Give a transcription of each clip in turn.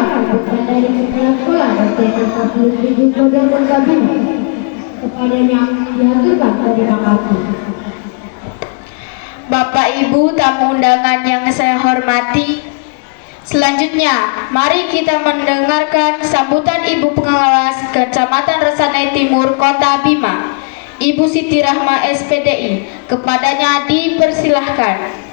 itulah kebutuhan dari kepala sekolah SDN 47 Kota Bima. Kepadanya diaturkan terima kasih. Bapak Ibu tamu undangan yang saya hormati, selanjutnya mari kita mendengarkan sambutan Ibu Pengawas Kecamatan Resanai Timur Kota Bima, Ibu Siti Rahma SPDI. Kepadanya dipersilahkan.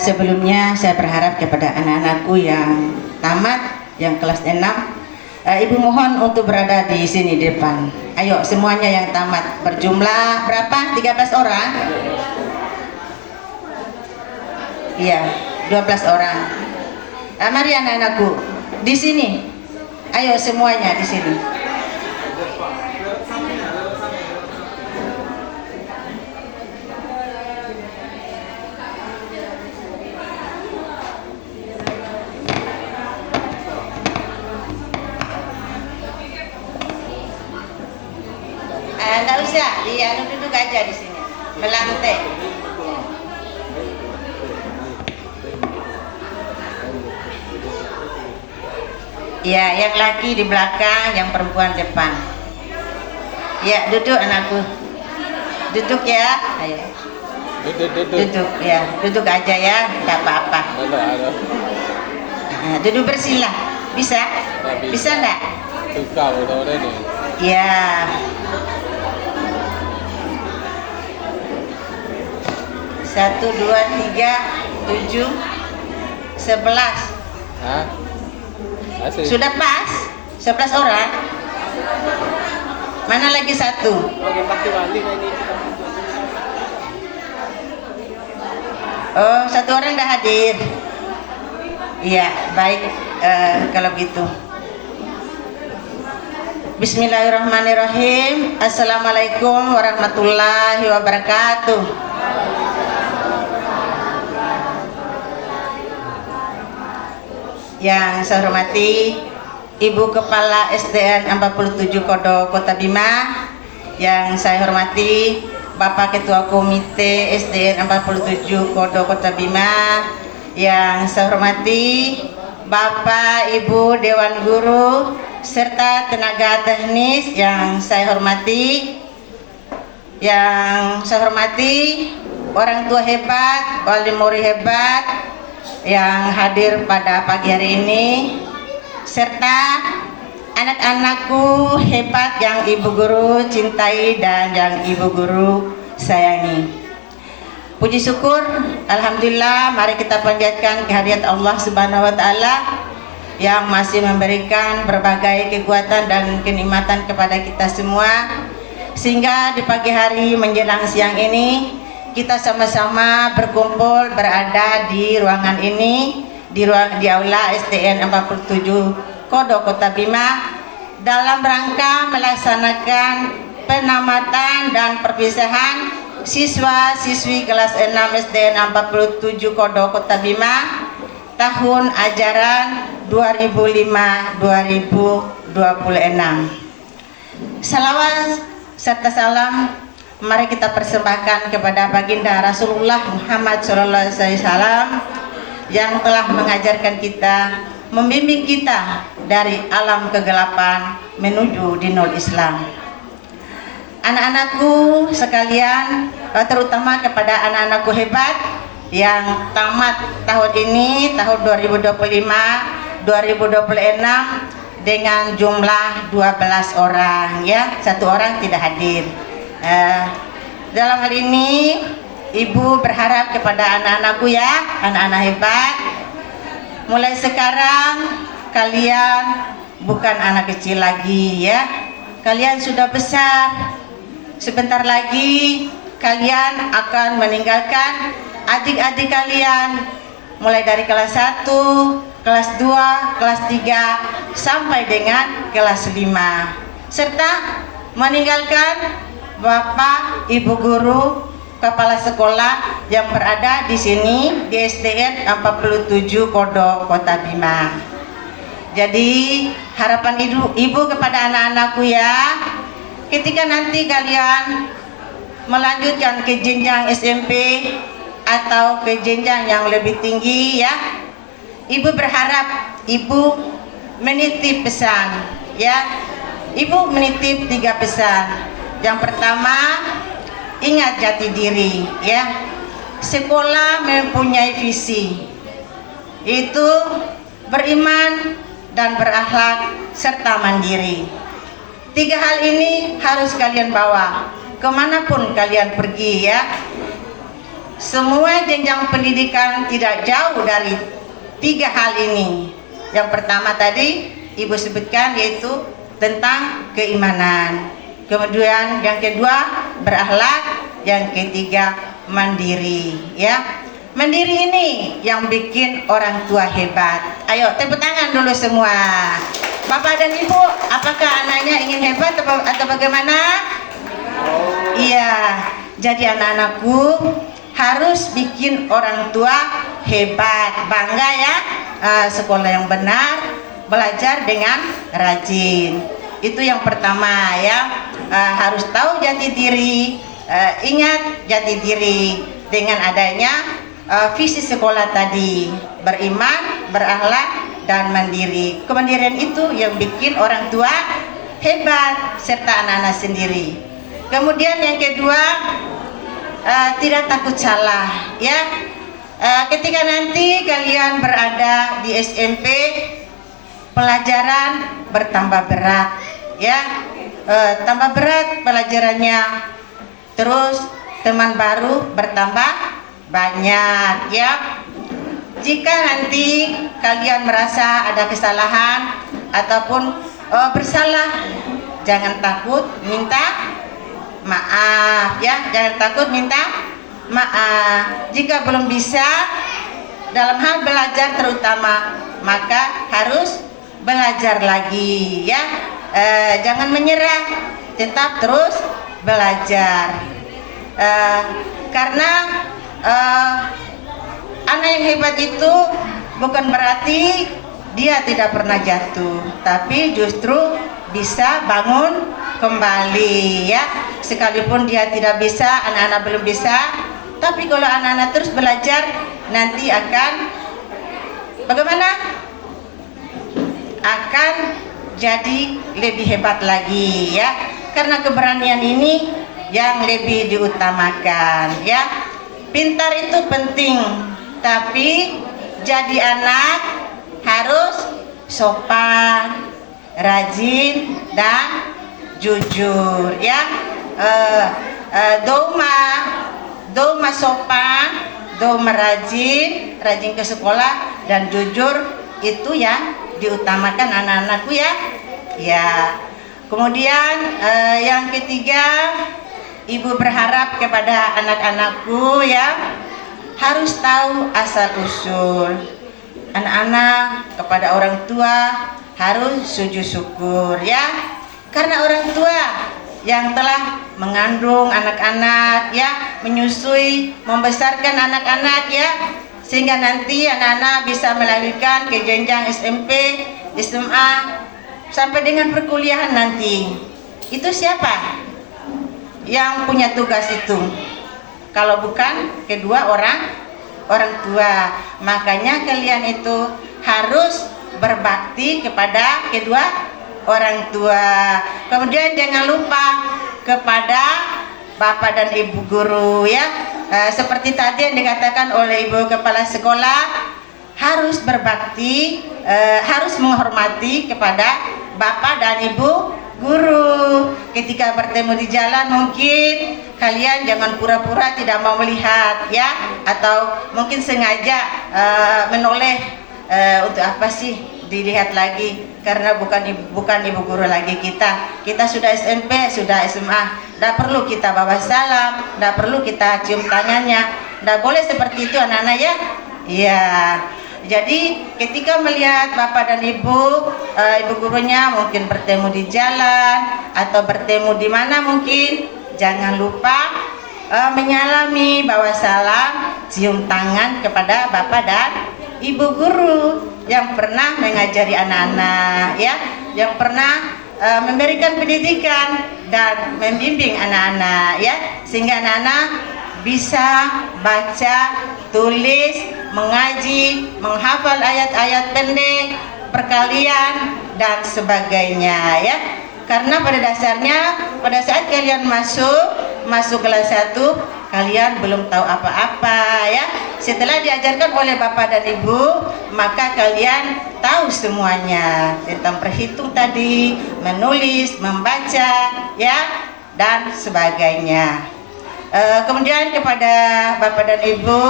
Sebelumnya saya berharap kepada anak-anakku yang tamat, yang kelas 6, Ibu mohon untuk berada di sini di depan. Ayo semuanya yang tamat, berjumlah berapa? 13 orang? Iya, 12 orang. Mari anak-anakku di sini. Ayo semuanya di sini. Nggak usah, dia duduk aja di sini, melantai. Ya, yang laki di belakang, yang perempuan depan. Ya, duduk anakku. Duduk ya, ayo. Duduk ya, duduk aja ya, nggak apa-apa. Duduk bersila, bisa? Bisa nggak? Ya. 1, 2, 3, 7, 11. Sudah pas? 11 orang? Mana lagi satu? Oh, satu orang dah hadir. Iya, baik kalau gitu. Bismillahirrahmanirrahim. Assalamualaikum warahmatullahi wabarakatuh. Yang saya hormati Ibu Kepala SDN 47 Kodo Kota Bima, yang saya hormati Bapak Ketua Komite SDN 47 Kodo Kota Bima, yang saya hormati Bapak Ibu Dewan Guru serta tenaga teknis yang saya hormati, yang saya hormati orang tua hebat, wali murid hebat yang hadir pada pagi hari ini, serta anak-anakku hebat yang Ibu Guru cintai dan yang Ibu Guru sayangi. Puji syukur, alhamdulillah, mari kita panjatkan kehadirat Allah Subhanahu wa taala yang masih memberikan berbagai kekuatan dan kenikmatan kepada kita semua, sehingga di pagi hari menjelang siang ini kita sama-sama berkumpul berada di ruangan ini, di aula SDN 47 Kodo Kota Bima dalam rangka melaksanakan penamatan dan perpisahan siswa-siswi kelas 6 SDN 47 Kodo Kota Bima tahun ajaran 2005-2026. Salawat serta salam mari kita persembahkan kepada baginda Rasulullah Muhammad SAW yang telah mengajarkan kita, membimbing kita dari alam kegelapan menuju dinul Islam. Anak-anakku sekalian, terutama kepada anak-anakku hebat yang tamat tahun ini, tahun 2025-2026 dengan jumlah 12 orang ya, satu orang tidak hadir. Dalam hal ini Ibu berharap kepada anak-anakku ya, anak-anak hebat, mulai sekarang kalian bukan anak kecil lagi ya, kalian sudah besar. Sebentar lagi kalian akan meninggalkan adik-adik kalian mulai dari kelas 1, kelas 2, kelas 3 sampai dengan kelas 5, serta meninggalkan Bapak, Ibu Guru, Kepala Sekolah yang berada di sini di SDN 47 Kodo Kota Bima. Jadi harapan ibu kepada anak-anakku ya, ketika nanti kalian melanjutkan ke jenjang SMP atau ke jenjang yang lebih tinggi ya, Ibu berharap Ibu menitip pesan ya. Ibu menitip 3 pesan. Yang pertama, ingat jati diri ya. Sekolah mempunyai visi, itu beriman dan berakhlak serta mandiri. 3 hal ini harus kalian bawa kemanapun kalian pergi ya. Semua jenjang pendidikan tidak jauh dari 3 hal ini. Yang pertama tadi Ibu sebutkan yaitu tentang keimanan. Kemudian yang kedua berakhlak, yang ketiga mandiri ya. Mandiri ini yang bikin orang tua hebat. Ayo tepuk tangan dulu semua. Bapak dan Ibu, apakah anaknya ingin hebat atau bagaimana? Iya. Jadi anak-anakku harus bikin orang tua hebat, bangga ya. Sekolah yang benar, belajar dengan rajin. Itu yang pertama ya. Harus tahu jati diri, ingat jati diri dengan adanya visi sekolah tadi, beriman, berakhlak dan mandiri. Kemandirian itu yang bikin orang tua hebat serta anak-anak sendiri. Kemudian yang kedua, tidak takut salah ya. Ketika nanti kalian berada di SMP, pelajaran bertambah berat ya. Tambah berat pelajarannya, terus teman baru bertambah banyak ya. Jika nanti kalian merasa ada kesalahan ataupun bersalah, jangan takut minta maaf ya. Jangan takut minta maaf. Jika belum bisa dalam hal belajar terutama, maka harus belajar lagi ya. Jangan menyerah, tetap terus belajar. Karena anak yang hebat itu bukan berarti dia tidak pernah jatuh, tapi justru bisa bangun kembali ya. Sekalipun dia tidak bisa, anak-anak belum bisa, tapi kalau anak-anak terus belajar, nanti akan bagaimana? Akan jadi lebih hebat lagi ya. Karena keberanian ini yang lebih diutamakan ya. Pintar itu penting, tapi jadi anak harus sopan, rajin dan jujur ya. Doma sopan, doma rajin ke sekolah dan jujur, itu yang diutamakan anak-anakku ya. Ya. Kemudian yang ketiga, Ibu berharap kepada anak-anakku ya, harus tahu asal usul. Anak-anak kepada orang tua harus sujud syukur ya. Karena orang tua yang telah mengandung anak-anak ya, menyusui, membesarkan anak-anak ya, sehingga nanti anak-anak bisa melanjutkan ke jenjang SMP, SMA sampai dengan perkuliahan nanti. Itu siapa yang punya tugas itu? Kalau bukan kedua orang tua. Makanya kalian itu harus berbakti kepada kedua orang tua. Kemudian jangan lupa kepada Bapak dan Ibu guru ya. Seperti tadi yang dikatakan oleh Ibu Kepala Sekolah, harus berbakti, harus menghormati kepada Bapak dan Ibu guru. Ketika bertemu di jalan, mungkin kalian jangan pura-pura tidak mau melihat ya, atau mungkin sengaja menoleh. Untuk apa sih dilihat lagi? Karena bukan ibu guru lagi kita sudah SMP, sudah SMA, tidak perlu kita bawa salam, tidak perlu kita cium tangannya, tidak boleh seperti itu anak-anak ya. Iya. Jadi ketika melihat Bapak dan Ibu gurunya mungkin bertemu di jalan atau bertemu di mana mungkin, jangan lupa menyalami, bawa salam, cium tangan kepada Bapak dan Ibu guru yang pernah mengajari anak-anak ya, yang pernah memberikan pendidikan dan membimbing anak-anak ya, sehingga anak-anak bisa baca, tulis, mengaji, menghafal ayat-ayat pendek, perkalian dan sebagainya ya. Karena pada dasarnya pada saat kalian masuk kelas 1, kalian belum tahu apa-apa ya. Setelah diajarkan oleh Bapak dan Ibu, maka kalian tahu semuanya tentang perhitung tadi, menulis, membaca ya dan sebagainya. Kemudian kepada Bapak dan Ibu,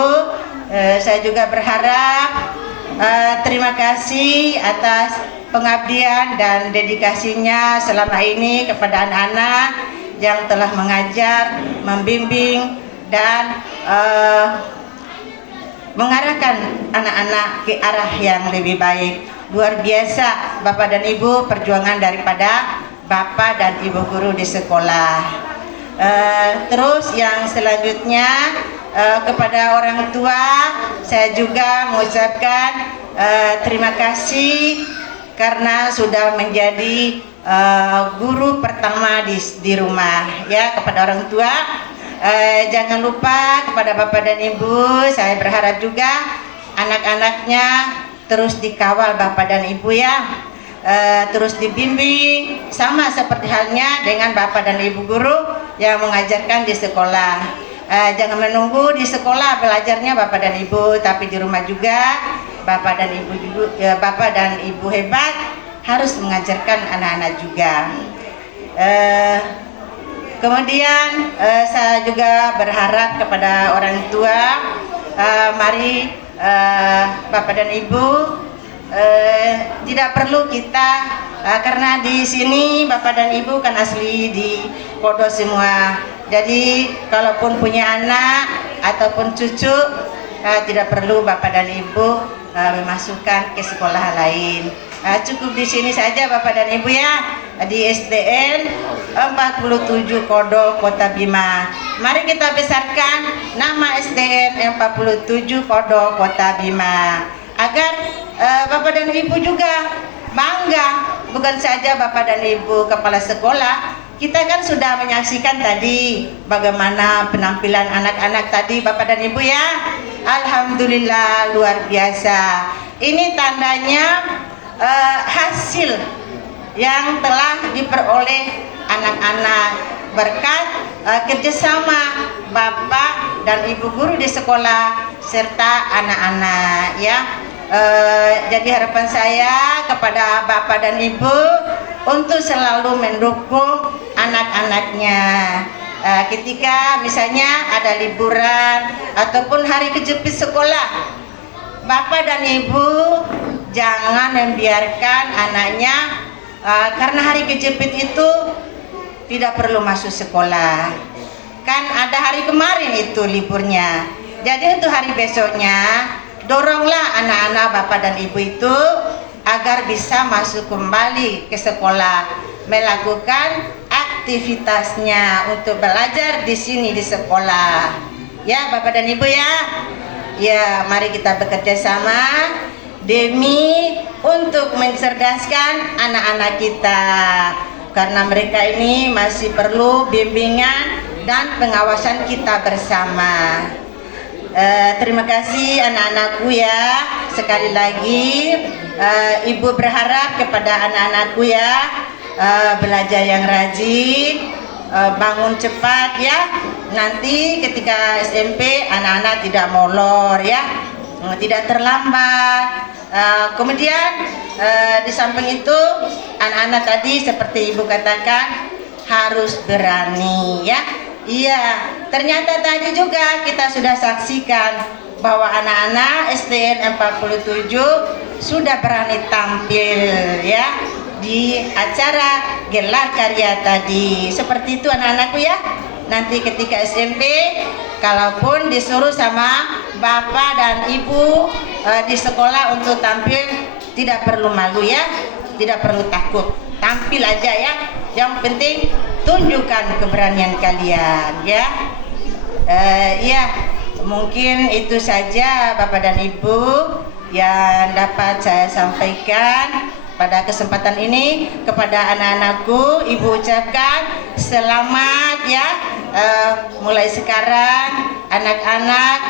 saya juga berharap terima kasih atas pengabdian dan dedikasinya selama ini kepada anak-anak yang telah mengajar, membimbing dan mengarahkan anak-anak ke arah yang lebih baik. Luar biasa Bapak dan Ibu perjuangan daripada Bapak dan Ibu guru di sekolah. Terus yang selanjutnya kepada orang tua, saya juga mengucapkan terima kasih karena sudah menjadi guru pertama di rumah ya. Kepada orang tua, jangan lupa kepada Bapak dan Ibu, saya berharap juga anak-anaknya terus dikawal Bapak dan Ibu ya, terus dibimbing sama seperti halnya dengan Bapak dan Ibu guru yang mengajarkan di sekolah. Jangan menunggu di sekolah belajarnya Bapak dan Ibu, tapi di rumah juga Bapak dan Ibu hebat harus mengajarkan anak-anak juga. Kemudian saya juga berharap kepada orang tua, mari Bapak dan Ibu, tidak perlu kita karena di sini Bapak dan Ibu kan asli di Podo semua. Jadi kalaupun punya anak ataupun cucu, tidak perlu Bapak dan Ibu memasukkan ke sekolah lain. Cukup di sini saja Bapak dan Ibu ya, di SDN 47 Kodo Kota Bima. Mari kita besarkan nama SDN 47 Kodo Kota Bima agar Bapak dan Ibu juga bangga. Bukan saja Bapak dan Ibu kepala sekolah, kita kan sudah menyaksikan tadi bagaimana penampilan anak-anak tadi Bapak dan Ibu ya. Alhamdulillah luar biasa. Ini tandanya hasil yang telah diperoleh anak-anak berkat kerjasama Bapak dan Ibu guru di sekolah serta anak-anak ya. Jadi harapan saya kepada Bapak dan Ibu untuk selalu mendukung anak-anaknya. Ketika misalnya ada liburan ataupun hari kejepit sekolah, Bapak dan Ibu jangan membiarkan anaknya karena hari kejepit itu tidak perlu masuk sekolah. Kan ada hari kemarin itu liburnya. Jadi untuk hari besoknya doronglah anak-anak Bapak dan Ibu itu agar bisa masuk kembali ke sekolah, melakukan aktivitasnya untuk belajar di sini di sekolah. Ya Bapak dan Ibu ya. Ya, mari kita bekerja sama demi untuk mencerdaskan anak-anak kita. Karena mereka ini masih perlu bimbingan dan pengawasan kita bersama. Terima kasih anak-anakku ya. Sekali lagi Ibu berharap kepada anak-anakku ya, belajar yang rajin, bangun cepat ya. Nanti ketika SMP anak-anak tidak molor ya, tidak terlambat. Kemudian di samping itu anak-anak tadi seperti Ibu katakan harus berani ya. Iya, ternyata tadi juga kita sudah saksikan bahwa anak-anak SDN 47 sudah berani tampil ya di acara gelar karya tadi. Seperti itu anak-anakku ya. Nanti ketika SMP, kalaupun disuruh sama Bapak dan Ibu di sekolah untuk tampil, tidak perlu malu ya, tidak perlu takut, tampil aja ya. Yang penting tunjukkan keberanian kalian ya. Ya, mungkin itu saja Bapak dan Ibu yang dapat saya sampaikan. pada kesempatan ini kepada anak-anakku ibu ucapkan selamat ya. Mulai sekarang anak-anak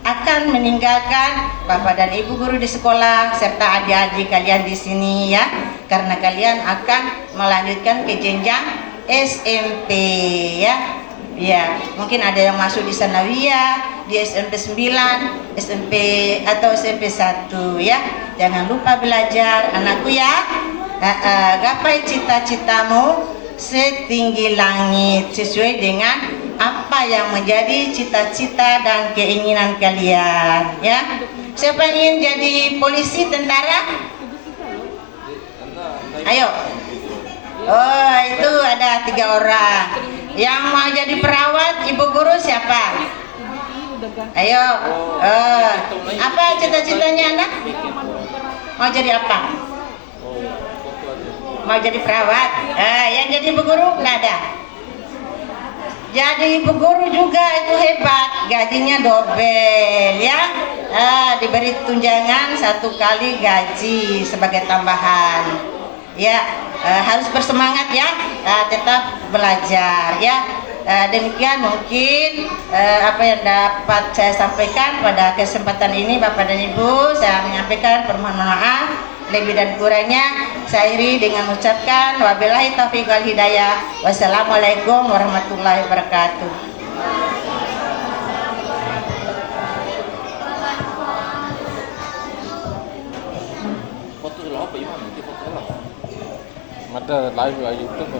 akan meninggalkan bapak dan ibu guru di sekolah serta adik-adik kalian di sini ya, karena kalian akan melanjutkan ke jenjang SMP ya. Ya, mungkin ada yang masuk di Sanawiyah, di SMP 9, SMP atau SMP 1 ya. Jangan lupa belajar anakku ya. Gapai cita-citamu setinggi langit sesuai dengan apa yang menjadi cita-cita dan keinginan kalian ya. Siapa yang ingin jadi polisi, tentara? Ayo. Oh, itu ada 3 orang. Yang mau jadi perawat, ibu guru siapa? Ayo. Apa cita-citanya anak? Mau jadi apa? Mau jadi perawat? Yang jadi ibu guru nggak ada. Jadi ibu guru juga itu hebat, gajinya double ya. Diberi tunjangan 1 kali gaji sebagai tambahan. Ya, harus bersemangat ya, tetap belajar ya. Demikian mungkin apa yang dapat saya sampaikan pada kesempatan ini Bapak dan Ibu. Saya menyampaikan permohonan maaf lebih dan kurangnya. Saya akhiri dengan mengucapkan wabillahi taufiq wal hidayah. Wassalamualaikum warahmatullahi wabarakatuh. Foto lah apa gimana? Foto lah. Ada live YouTube.